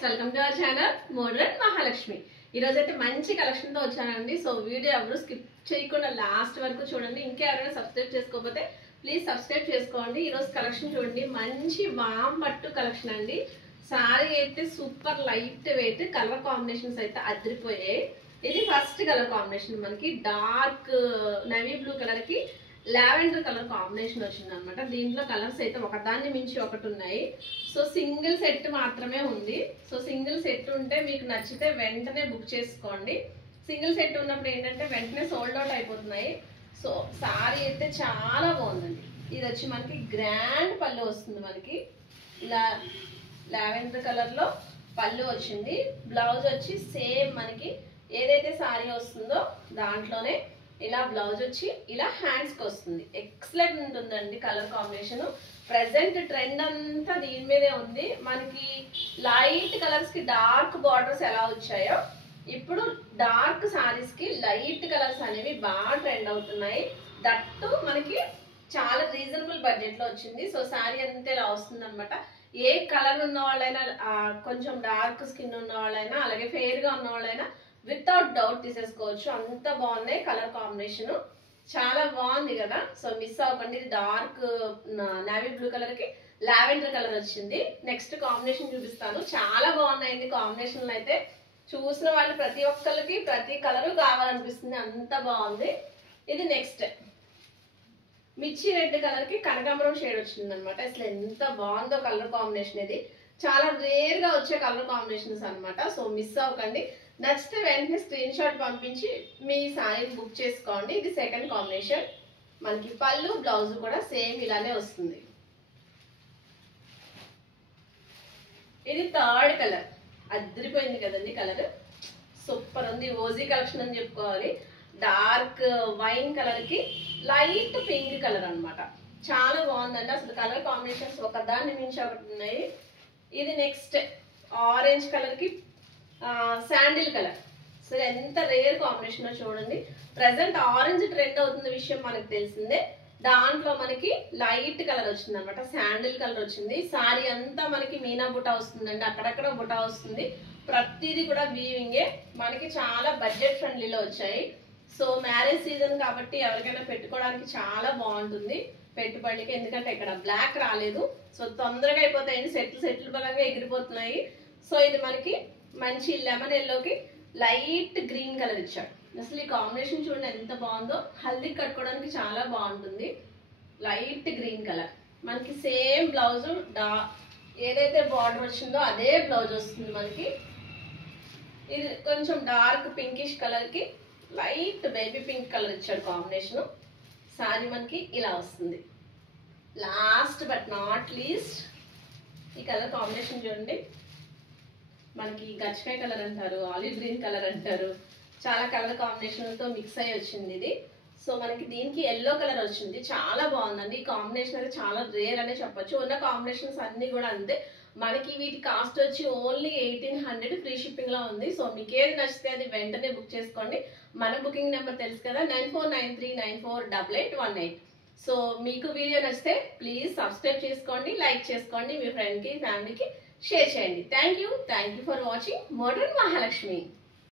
Guys, welcome to our channel modern Mahalakshmi. ఈ రోజు అయితే మంచి కలెక్షన్ తో వచ్చానండి. సో వీడియో ఎవరు స్కిప్ చేయకుండా లాస్ట్ వరకు చూడండి. ఇంకా ఎవరైనా సబ్స్క్రైబ్ చేసుకోకపోతే ప్లీజ్ సబ్స్క్రైబ్ చేసుకోండి. ఈ రోజు కలెక్షన్ చూడండి, మంచి వామ్ పట్టు కలెక్షన్ అండి. సారీ అయితే super light weight, colour combinations అయితే అదిరిపోయాయి. ఇది ఫస్ట్ కలర్ కాంబినేషన్, మనకి డార్క్ నేవీ బ్లూ కలర్ కి లావెండర్ కలర్ కాంబినేషన్ వచ్చింది అనమాట. దీంట్లో కలర్స్ అయితే ఒకదాన్ని మించి ఒకటి ఉన్నాయి. సో సింగిల్ సెట్ మాత్రమే ఉంది. సో సింగిల్ సెట్ ఉంటే మీకు నచ్చితే వెంటనే బుక్ చేసుకోండి. సింగిల్ సెట్ ఉన్నప్పుడు ఏంటంటే వెంటనే సోల్డ్ అవుట్ అయిపోతున్నాయి. సో సారీ అయితే చాలా బాగుందండి. ఇది వచ్చి మనకి గ్రాండ్ పళ్ళు వస్తుంది. మనకి ఇలా లావెండర్ కలర్ లో పళ్ళు వచ్చింది. బ్లౌజ్ వచ్చి సేమ్ మనకి ఏదైతే సారీ వస్తుందో దాంట్లోనే ఇలా బ్లౌజ్ వచ్చి ఇలా హ్యాండ్స్ కి వస్తుంది. ఎక్సలెంట్ ఉంటుందండి కలర్ కాంబినేషన్. ప్రెసెంట్ ట్రెండ్ అంతా దీని మీదే ఉంది. మనకి లైట్ కలర్స్ కి డార్క్ బార్డర్స్ ఎలా వచ్చాయో ఇప్పుడు డార్క్ సారీస్ కి లైట్ కలర్స్ అనేవి బాగా ట్రెండ్ అవుతున్నాయి. దట్టు మనకి చాలా రీజనబుల్ బడ్జెట్ లో వచ్చింది. సో సారీ అంతే ఇలా వస్తుంది అనమాట. ఏ కలర్ ఉన్న వాళ్ళైనా, కొంచెం డార్క్ స్కిన్ ఉన్న వాళ్ళైనా, అలాగే ఫెయిర్ గా ఉన్న వాళ్ళైనా వితౌట్ డౌట్ తీసేసుకోవచ్చు. అంత బాగున్నాయి కలర్ కాంబినేషన్, చాలా బాగుంది కదా. సో మిస్ అవ్వకండి. ఇది డార్క్ నేవీ బ్లూ కలర్ కి లావెండర్ కలర్ వచ్చింది. నెక్స్ట్ కాంబినేషన్ చూపిస్తాను. చాలా బాగున్నాయండి కాంబినేషన్లు అయితే. చూసిన వాళ్ళు ప్రతి ఒక్కరికి ప్రతి కలర్ కావాలనిపిస్తుంది, అంత బాగుంది. ఇది నెక్స్ట్ మిర్చి రెడ్ కలర్ కి కనకాంబరం షేడ్ వచ్చింది అనమాట. అసలు ఎంత బాగుందో కలర్ కాంబినేషన్. ఇది చాలా రేర్ గా వచ్చే కలర్ కాంబినేషన్స్ అనమాట. సో మిస్ అవ్వకండి. నచ్చితే వెంటనే స్క్రీన్ షాట్ పంపించి మీ సారీని బుక్ చేసుకోండి. ఇది సెకండ్ కాంబినేషన్. మనకి పళ్ళు బ్లౌజ్ కూడా సేమ్ ఇలానే వస్తుంది. ఇది థర్డ్ కలర్. అదిరిపోయింది కదండి కలర్, సూపర్ ఉంది. ఓజీ కలెక్షన్ అని చెప్పుకోవాలి. డార్క్ వైన్ కలర్ కి లైట్ పింక్ కలర్ అనమాట. చాలా బాగుందండి. అసలు కలర్ కాంబినేషన్స్ ఒకదాన్ని మించి ఒకటి ఉన్నాయి. ఇది నెక్స్ట్ ఆరెంజ్ కలర్ కి శాండిల్ కలర్. సో ఎంత రేర్ కాంబినేషన్ చూడండి. ప్రెసెంట్ ఆరెంజ్ ట్రెండ్ అవుతున్న విషయం మనకు తెలిసిందే. దాంట్లో మనకి లైట్ కలర్ వచ్చింది అనమాట. శాండిల్ కలర్ వచ్చింది. సారీ అంతా మనకి మీనా బుటా వస్తుందండి. అక్కడక్కడ బుటా వస్తుంది. ప్రతిదీ కూడా వీవింగే. మనకి చాలా బడ్జెట్ ఫ్రెండ్లీలో వచ్చాయి. సో మ్యారేజ్ సీజన్ కాబట్టి ఎవరికైనా పెట్టుకోవడానికి చాలా బాగుంటుంది పెట్టుబడికి. ఎందుకంటే ఇక్కడ బ్లాక్ రాలేదు. సో తొందరగా అయిపోతాయండి. సెట్లు బలంగా ఎగిరిపోతున్నాయి. సో ఇది మనకి మంచి లెమన్ ఎల్లోకి లైట్ గ్రీన్ కలర్ ఇచ్చాడు. అసలు ఈ కాంబినేషన్ చూడండి ఎంత బాగుందో. హల్దీ కట్టుకోవడానికి చాలా బాగుంటుంది. లైట్ గ్రీన్ కలర్ మనకి సేమ్ బ్లౌజ్ ఏదైతే బార్డర్ వచ్చిందో అదే బ్లౌజ్ వస్తుంది మనకి. ఇది కొంచెం డార్క్ పింకిష్ కలర్ కి లైట్ బేబీ పింక్ కలర్ ఇచ్చాడు కాంబినేషన్. సారీ మనకి ఇలా వస్తుంది. లాస్ట్ బట్ నాట్ లీస్ట్ ఈ కలర్ కాంబినేషన్ చూడండి. మనకి గచ్చకాయ కలర్ అంటారు, ఆలివ్ గ్రీన్ కలర్ అంటారు, చాలా కలర్ కాంబినేషన్తో మిక్స్ అయ్యి వచ్చింది ఇది. సో మనకి దీనికి ఎల్లో కలర్ వచ్చింది. చాలా బాగుందండి. ఈ కాంబినేషన్ అయితే చాలా రేర్ అనే చెప్పొచ్చు. ఉన్న కాంబినేషన్స్ అన్ని కూడా అంతే. మనకి వీటి కాస్ట్ వచ్చి ఓన్లీ 1800 ఫ్రీ షిప్పింగ్ లో ఉంది. సో మీకు ఏది నచ్చితే అది వెంటనే బుక్ చేసుకోండి. మన బుకింగ్ నెంబర్ తెలుసు కదా, 9493948818. సో మీకు వీడియో నచ్చితే ప్లీజ్ సబ్స్క్రైబ్ చేసుకోండి, లైక్ చేసుకోండి, మీ ఫ్రెండ్కి ఫ్యామిలీకి షేర్ చేయండి. Thank you for watching modern Mahalakshmi.